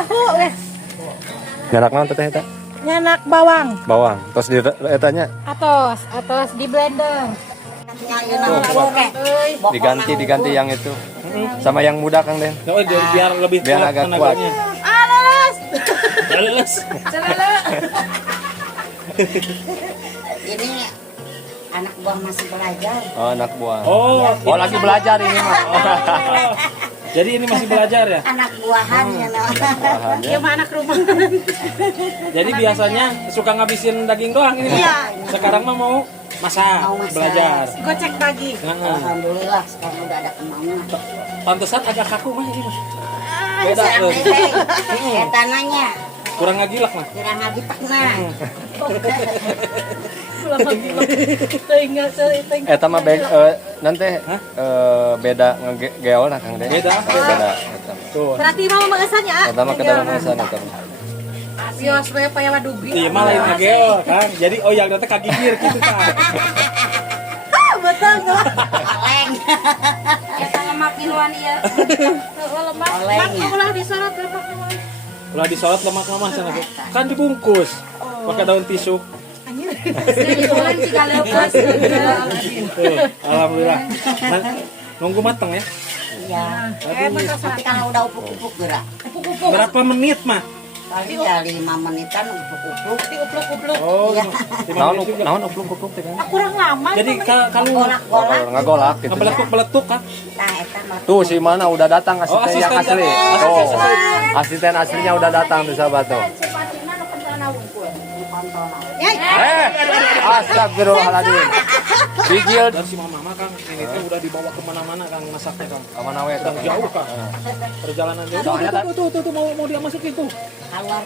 tahu weh. Nyanak naon teteh eta? Nyanak bawang. Bawang. Terus di etanya Atos di blender. diganti yang itu. Sama yang muda Kang Den. Oh, biar lebih Biar agak kuat. Leles. Leles. Ini anak buah masih belajar. Oh, anak buah. Oh, lagi belajar ini mah. Jadi ini masih belajar ya? Anak buahan ya no. Dia mah anak rumah. Jadi biasanya suka ngabisin daging doang ini. Iya. Sekarang mah mau masak, belajar. Gocek pagi. Alhamdulillah sekarang udah ada kemauan. Pantesan agak kaku mah ini mah. Ah, Beda tuh. tanahnya Kurang ngagilak mah. kira ngaji takna. Eta mah nanti beda ngegeol Kang Den. Beda. Beda. Tuh. Berarti mau mengesannya. Eta mah kita mesan eta. Yo supaya paya wadubri. Iya mah lain ngagel kan. Jadi yang nanti kagigir gitu kan. Betul tuh. Oleng. Eta lemak kiloan ieu. Lemak. Lemak ulah disorot lemak mah. Ulah disorot lemak mah cenah. Kan dibungkus pakai daun tisu. Digoreng si galeupkeus. Alhamdulillah. Nunggu mateng ya. Iya. Tapi kalau udah upuk-upuk gerak. Berapa menit mah? Paling ya 5 menitan upuk-upuk. Diupluk-upluk. Oh, Naon 5 menit juga. naon upluk-upluk teh Kang. Kurang lama. Jadi kalau Golak-golak. Ngagolak gitu. beletuk kan? Nah, eta mah Tuh si mana udah datang asisten yang asisten. asli. Asisten. Asisten aslinya udah datang tuh sahabat tuh. Astagfirullahaladzim. Bijil Dan si mama Kang ini tuh udah dibawa kemana-mana Kang masaknya Kang. kemana we eta? Jauh Kang. Perjalanan jauh. Tuh mau dia masukin tuh. Keluar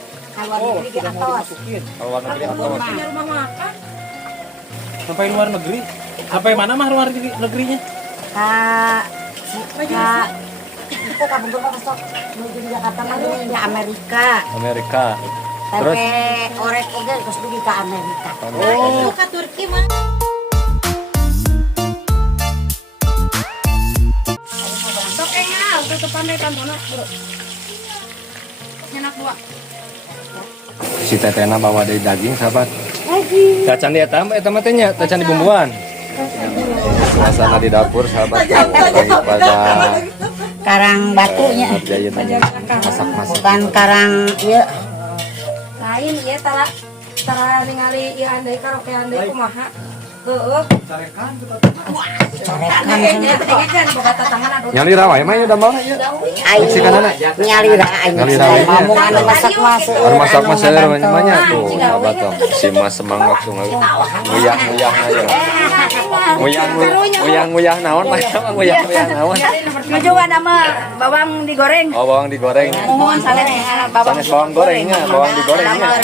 Oh, negeri di sudah mau atas. dimasukin. Luar negeri atau Punya rumah makan. Sampai luar negeri. Sampai mana mah luar negerinya? Itu kamu tuh masuk menuju di Jakarta mah di Amerika. Amerika. Terus Sampai orek oge terus pergi ke Amerika. Oh, ke Turki mah. Sok engal, tutupan deh tantona, Bro. Nyanak dua. si tetena bawa dari daging sahabat. Tacan di eta mah teh nya, tacan di bumbuan. Suasana di dapur sahabat pada Karang batunya. ngerjain masak-masak. Bukan karang ieu. Lain ieu tara ningali ieu andai karaoke andai kumaha. Heeh. Carekan Nyali rawai mah ya damel ya. aing nyalira aing. Ngomong anu masak masuk. Anu masak-masak namanya tuh sahabat tuh. Si Mas semangat tuh nguyah-nguyah aja. Nguyah-nguyah naon mah nguyah-nguyah naon. Tujuan nama bawang digoreng. Oh, bawang digoreng. Mohon sanes bawang. Sanes bawang gorengnya, bawang digorengnya.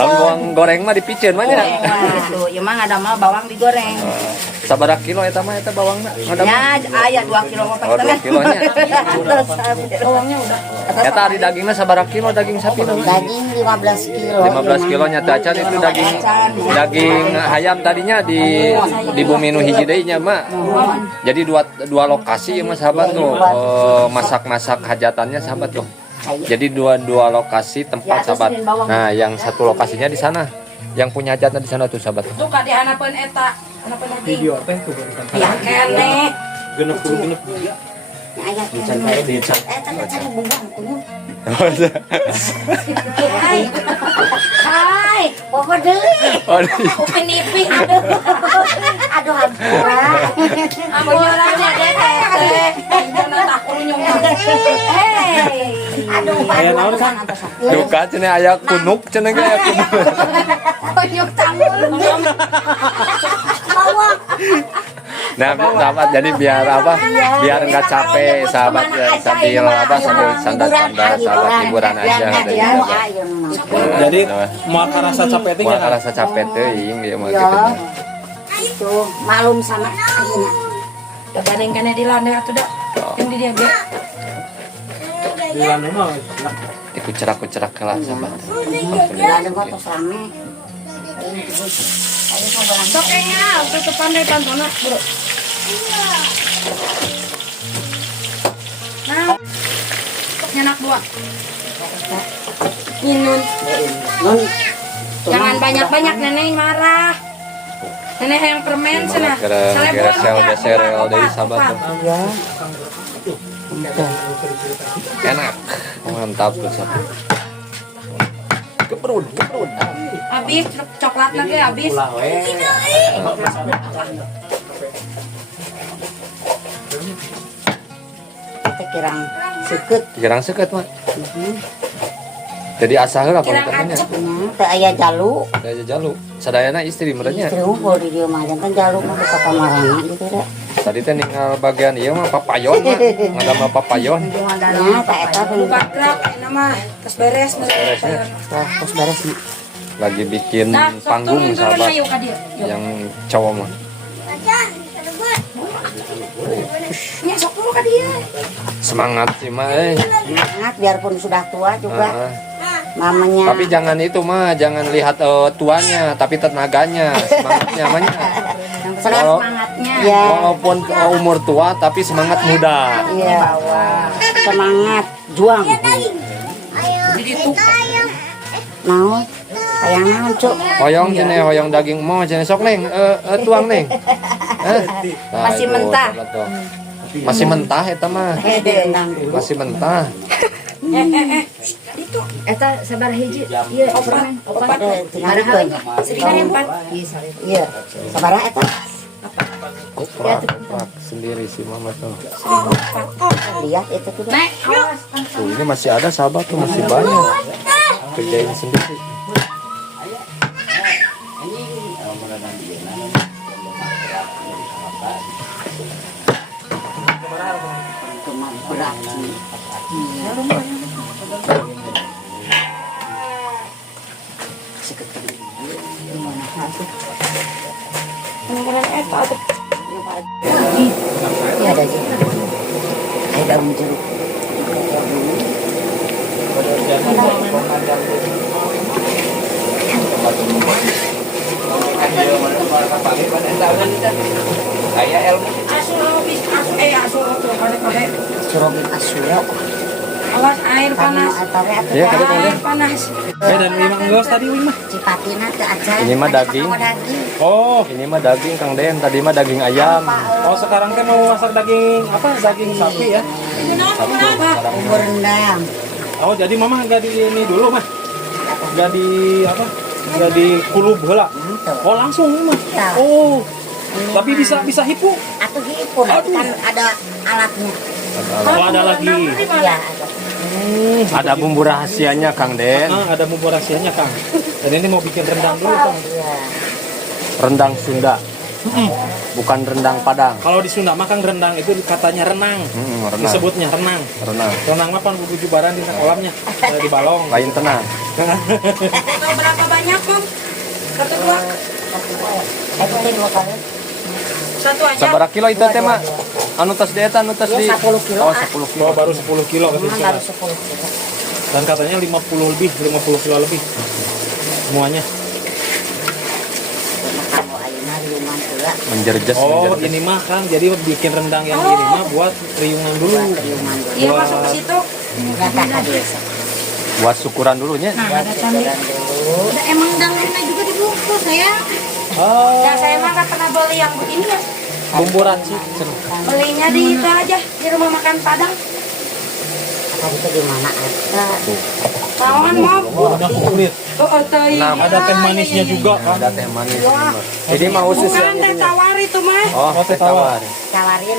Lamun bawang goreng mah dipicen mah nya. Gitu, ieu mah ngadamel bawang digoreng. Sabaraha kilo eta mah eta bawangna? Ya, aya 2 kilo mah Oh, 2 kilonya. bawangnya udah. Eta ari dagingna sabaraha kilo daging sapi mah? Daging 15 kilo. 15 kilonya tacan itu daging ayam tadinya di bumi nu hiji deui nya mah. Jadi dua lokasi ya mas sahabat tuh masak-masak hajatannya sahabat tuh. Jadi dua lokasi tempat sahabat. Nah, yang satu lokasinya di sana. Yang punya hajatnya di sana tuh sahabat. Tuh ka dihanapeun eta, hanapeun lagi. Video teh tuh. Ya kene. Genep dia. Aya eta cari bumbang kunyuk. Hai, pokok deui. Upin ipin aduh. Aduh hampura. Ampura jadi teh. Jangan tak kunyung. Aduh, Aya naon Kang? Duka cenah aya kunuk cenah ge aya kunuk. Kunyuk tanggul. Nah, sahabat jadi biar apa? Biar enggak capek sahabat sambil sandat-sandat sahabat hiburan aja. Jadi mau rasa capek teh Mau rasa capek teuing dia mah gitu. Itu malum sama ayeuna. Gandeng kana di lande atuh da. Yang di dia ge. di lande mah. Ikut cerak-cerak lah sahabat. Ada motor rame. Sok engal, tutupan deh tantona, Bro. Nah, Nyanak 2. Minum. Non Jangan banyak-banyak, nenek marah. Nenek yang permen sana. Geser dari sahabat tuh. ya. Enak. Mantap tuh satu. Keperun. Habis coklat lagi habis. Kita kirang seket. Kirang seket mah. Jadi asa heula Kirang pangkatnya. acep. Teu aya jalu. Saya jalu. Sadayana istri merenya. Istri unggul di dieu mah jantan jalu mah ka kamarana gitu da. Tadi teh ninggal bagian ieu mah papayon mah. Ngadama papayon. Ya, tak eta teh Buka truk nama terus beres. terus beres nih. Lagi bikin Nah, sok panggung turun sahabat ayo ka dia. Yuk. yang cowok mah. Nya sok turun ka dia. Semangat sih mah Semangat biarpun sudah tua juga Ah, mamanya. tapi jangan itu mah, jangan lihat tuanya, tapi tenaganya, semangatnya mahnya. Walau- Semangatnya. Ya, Walaupun umur tua tapi semangat muda. iya. Semangat juang. Jadi tuh Mau sayang naon, Cuk? Hoyong cenah hoyong daging mau cenah sok neng tuang neng. Masih mentah. Masih mentah eta mah. Tenang. Masih mentah. itu eta sabar hiji. Ieu opat. Tinggalikeun. Sedina 4. Iya, sabaraha eta? Pak sendiri si mama tuh. Lihat itu tuh. Nek, awas. Tuh ini masih ada sahabat tuh masih banyak. Kerjain sendiri. Cuma berat. Beneran eta atuh. Iya ada sih. Ada daun jeruk. Curobin asuro. Awas air panas. Iya, kadang Air panas. Dan lima enggak tadi Wing mah. Cipatina teu aja. Ini mah daging. Oh, Ini mah daging Kang Den, tadi mah daging ayam. oh sekarang teh mau masak daging apa? Daging sapi ya. Bumbu rendang. Oh, jadi mama enggak di ini dulu mah. Enggak di apa? Enggak di kulub heula. Oh, langsung ini mah. Ya. Oh. Tapi bisa hipu. Atau hipun kan ada alatnya. Oh, ada lagi. Iya, ada. Ada bumbu rahasianya Kang Den. Ada bumbu rahasianya, Kang. Dan ini mau bikin rendang dulu, Kang. Iya. Rendang Sunda, bukan rendang Padang. Kalau di Sunda mah Kang rendang itu katanya renang. Renang. Disebutnya renang. Renang. Renang mah pan buju baran di kolamnya. Ada di balong. Lain tenang. Tahu berapa banyak, Om? 1 2. Itu teh 2 kali. 1 aja. Sabaraha kilo itu teh mah? Anu tas di eta, anu tas di. Ya, 10 kilo. Oh, 10 kilo. Oh, baru 10 kilo Memang katanya. baru 10 kilo. Dan katanya 50 kilo lebih. Semuanya. Kamu ayeuna riungan heula. Menjerjes, Oh, menjerjes. ini mah kan jadi bikin rendang yang ini mah buat riungan dulu. Riungan dulu. Iya, masuk ke situ. Ya kakak desa. Buat syukuran dulunya. Nah, ada candi. Udah emang dangannya juga dibungkus, ya. Oh, Ya, saya mah nggak pernah beli yang begini ya. bumbu racik. Belinya di itu aja, di rumah makan Padang. Tadi itu di mana ada? Kawan mau. Oh, udah komplit. Oh, teh. Nah, Ada teh manisnya juga kan. Ada teh manis. ini mah. Ini mah khusus Bukan yang teh ini. tawar itu mah. Oh, teh tawar. Tawarin.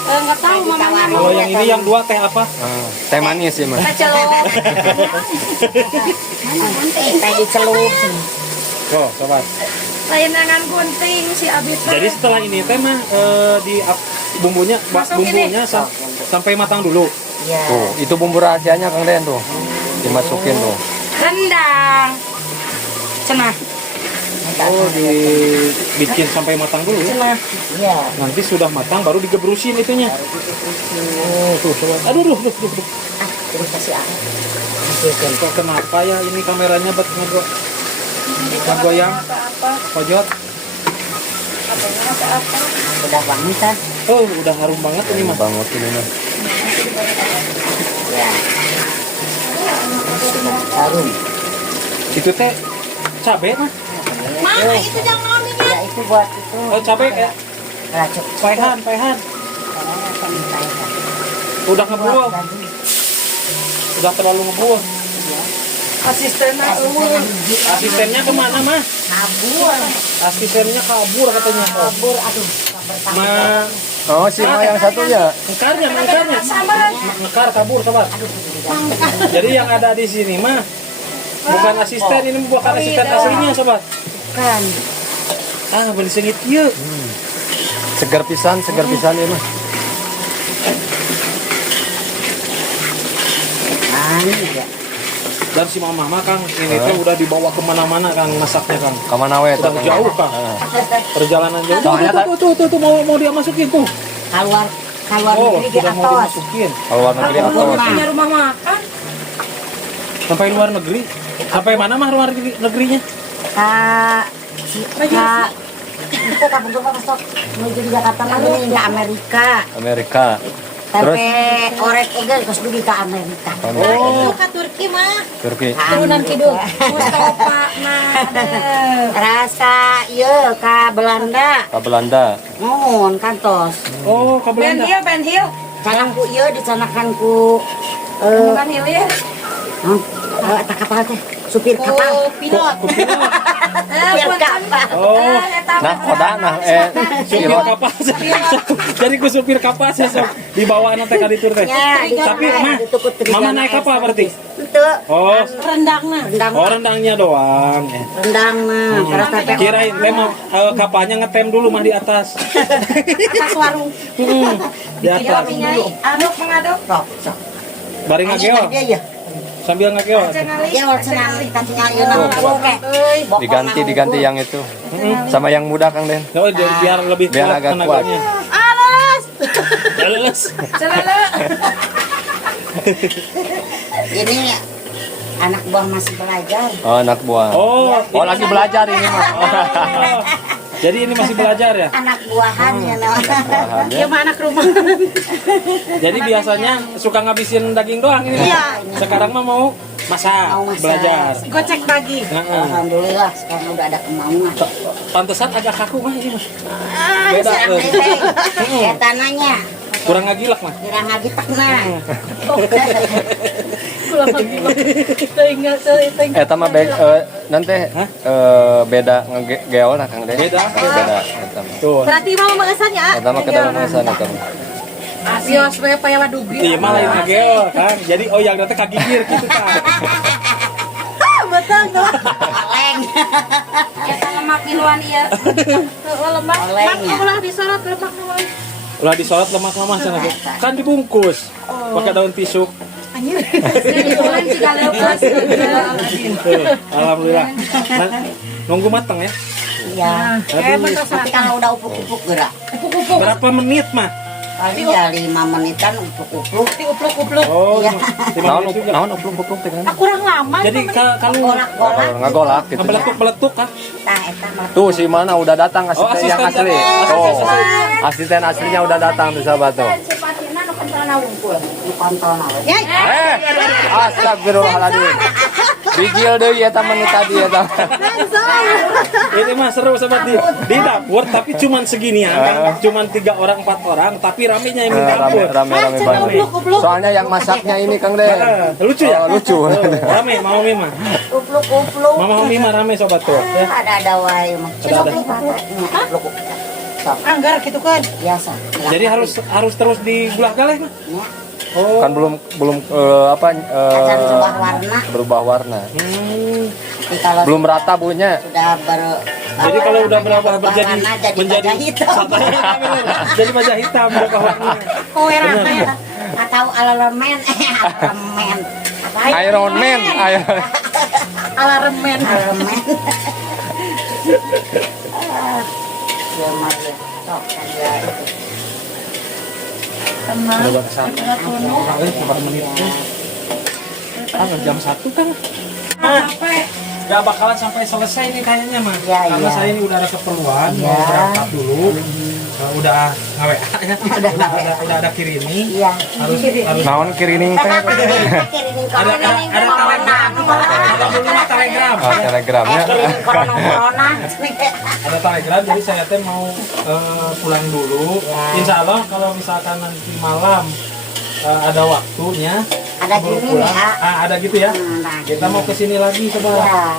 Nggak tahu mamanya mau. Kalau yang ini yang 2 teh apa? Teh manis ya mah. Teh celup. Teh dicelup. Oh, sobat. Lain dengan gunting si Abi teh. Jadi setelah ini teh mah bumbunya sampai matang dulu. Iya. Tuh, itu bumbu rahasianya Kang Den tuh. Dimasukin tuh. Rendang. Cenah. Oh, dibikin sampai matang dulu ya. Cenah. Iya. Nanti sudah matang baru digebrusin itunya. Oh, tuh sobat. Aduh. Terus kasih apa? Kok kenapa ya ini kameranya buat ngegoyang? Apa-apa. Pojok. Apa-apa. Udah bangun kan? Oh, udah harum banget ini mah. Banget ini mah. Ya. Taruh. Itu teh cabai mah. Mana itu yang namanya? Ya itu buat itu. Oh, cabai ya. Racuk. Paihan. Udah ngebuah. Udah terlalu ngebuah. Asistennya eueuh. Asistennya kemana mah? Kabur. Asistennya kabur katanya. Kabur. Aduh. Ma, Oh, si Ma yang satunya. Mengkarnya. Sabar. Mekar kabur sabar. Jadi yang ada di sini mah bukan asisten, ini bukan asisten aslinya sobat. Kan. Ah, beli sengit ieu. Segar pisan ya mah. Ya. Dan si mama Kang, ini tuh udah dibawa kemana-mana Kang masaknya Kang. Kemana we? Udah jauh Kang. Perjalanan jauh. Soalnya Tuh, mau dia masukin tuh. Keluar Oh, negeri di udah mau atas. dimasukin. luar negeri atau Punya rumah makan. Sampai luar negeri. Sampai mana mah luar negerinya? Itu kampung gua masuk menuju di Jakarta lagi ke Amerika. Terus Sampai orek oge geus dugi ke Amerika. Oh, Ke Turki mah. Turki. Turunan kidul. Mustafa nah Rasa ieu ka Belanda. ke Belanda. Nuhun kantos. oh, ke Ben Belanda. Hill. Canang ku ieu dicanakan ku Bukan hilir. tak kapal teh. Supir kapal. Pilot. Supir kapal. Oh, Nah, koda supir pilot. kapal. Jadi ku supir kapal sih sok dibawa anak teh ka ditur teh. Ya, Tapi mah mama naik kapal berarti. Henteu. Oh, Rendangna. rendangnya doang. Rendang mah. Terus sampai Kirain teh mah kapalnya ngetem dulu mah di atas. Atas warung. Di atas. Aduk mengaduk. sok. Bari ngageo. Dia ya. Sambil ngageo. Ya wal senang tadinya ieu nang Diganti yang itu. Sama yang muda Kang Den. Oh, biar lebih Biar agak kuat. tenaganya. Leles. Celele. Ini anak buah masih belajar. Oh, anak buah. Oh, lagi belajar ini mah. oh. Jadi ini masih belajar ya? Anak buahan ya Buahan, ya. Dia mah anak rumah. Jadi biasanya suka ngabisin daging doang ini. Iya. Sekarang mah mau masak, Mau masak. belajar. Gocek pagi. Heeh. Alhamdulillah sekarang udah ada kemauan. Pantesan agak kaku mah ini mah. Beda Serang tuh. teh. Ya tanahnya. Kurang ngagilak mah. Kira ngagitak nah. Eta mah nanti beda ngegeo lah Kang Den. Beda. Beda eta mah. Tuh. Berarti mau mengesannya. Eta mah kedalumasan eta mah. Asios we paya wadugri. Iya mah lain ngageo kan. Jadi yang nanti kagigir gitu kan. Betul tuh. Oleng. Eta lemak iluan ieu. Lemak. Oleng ya. Ulah disorot lemak nuan. Ulah disorot lemak mama cenah teh. Kan dibungkus. Pakai daun tisu. Anjir. Jadi ulin juga leukeus. Tuh, alhamdulillah. Nunggu matang ya. Iya. Tapi kalau udah upuk-upuk gerak. Berapa menit mah? Paling ya 5 menitan upuk-upuk. Upluk-upluk. Oh, Iya. 5 menit juga. Naon upluk-upluk teh kan. Kurang lama. Jadi kalau Golak-golak. Ngagolak gitu. beletuk-beletuk kan. Tah eta mah. Tuh si mana udah datang Oh, asisten yang asisten. asli. Oh, Tuh. Asisten aslinya udah datang tuh sahabat tuh. Sipatina nu kentalna wungkul. Di kontol nawe. Astagfirullahaladzim. Bijil deui eta menu tadi eta. Ini mah seru sahabat di dapur tapi cuman seginian kan. Cuman 3 orang 4 orang tapi ramenya yang di dapur. Rame banget. Soalnya yang masaknya ini Kang Den. Lucu ya? Oh, lucu. Rame Mama Mima. Upluk-upluk. Mama Mima rame sobat tuh. Ya. Ada wae mah. Ada. Upluk. Sok Anggar gitu kan. biasa. Jadi harus terus dibelah galeh mah. Ya. Oh. Kan belum Acan berubah warna. berubah warna. Tapi kalau Belum rata bunya. sudah Jadi kalau udah berubah warna jadi baja hitam. jadi baja hitam berubah warna. Kowe Atau alamen. Alamen. Apa? Iron Man, Alarmen. Alamen. Ya mah ya. Sok aja itu. Tenang. Udah kesana. Berapa menit? Jam 1 kan. Gak bakalan sampai selesai nih kayaknya mah. Ya, Karena iya. saya ini udah ada keperluan mau Iya. berangkat dulu. Udah ngawe ya. Udah ada kirining. Iya. Harus Naon kirining teh? ada telegram. Kalau dulu mah telegram. Oh, telegramnya. Corona. Ada telegram, jadi saya teh mau pulang dulu. Insya Allah kalau misalkan nanti malam ada waktunya Ada baru gini pulang. ya. Ada gitu ya. Kita mau kesini lagi coba.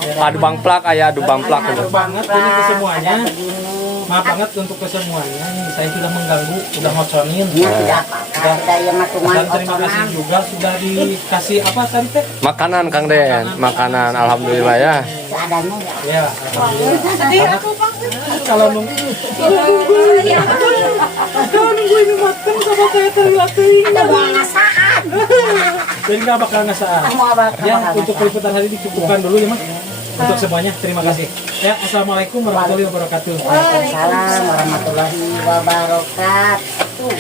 Adu bangplak aya adu bangplak. Maaf banget ini ke semuanya. Begini. Maaf banget untuk ke semuanya. Ini saya sudah mengganggu, sudah ngoconin. Ya tidak apa-apa. Kita yang matuman Dan terima kasih juga sudah dikasih apa tadi teh? Makanan Kang Den, makanan alhamdulillah ya. seadanya ya. Ya, alhamdulillah. Karena kalau nunggu ini makan sama kayak terlatih. Ada mau ngasaan. Jadi nggak bakal ngasaan. Mau apa? Ya, untuk liputan hari ini cukupkan dulu ya, Mas. Untuk semuanya, terima kasih. Ya, assalamualaikum warahmatullahi wabarakatuh. Waalaikumsalam warahmatullahi wabarakatuh.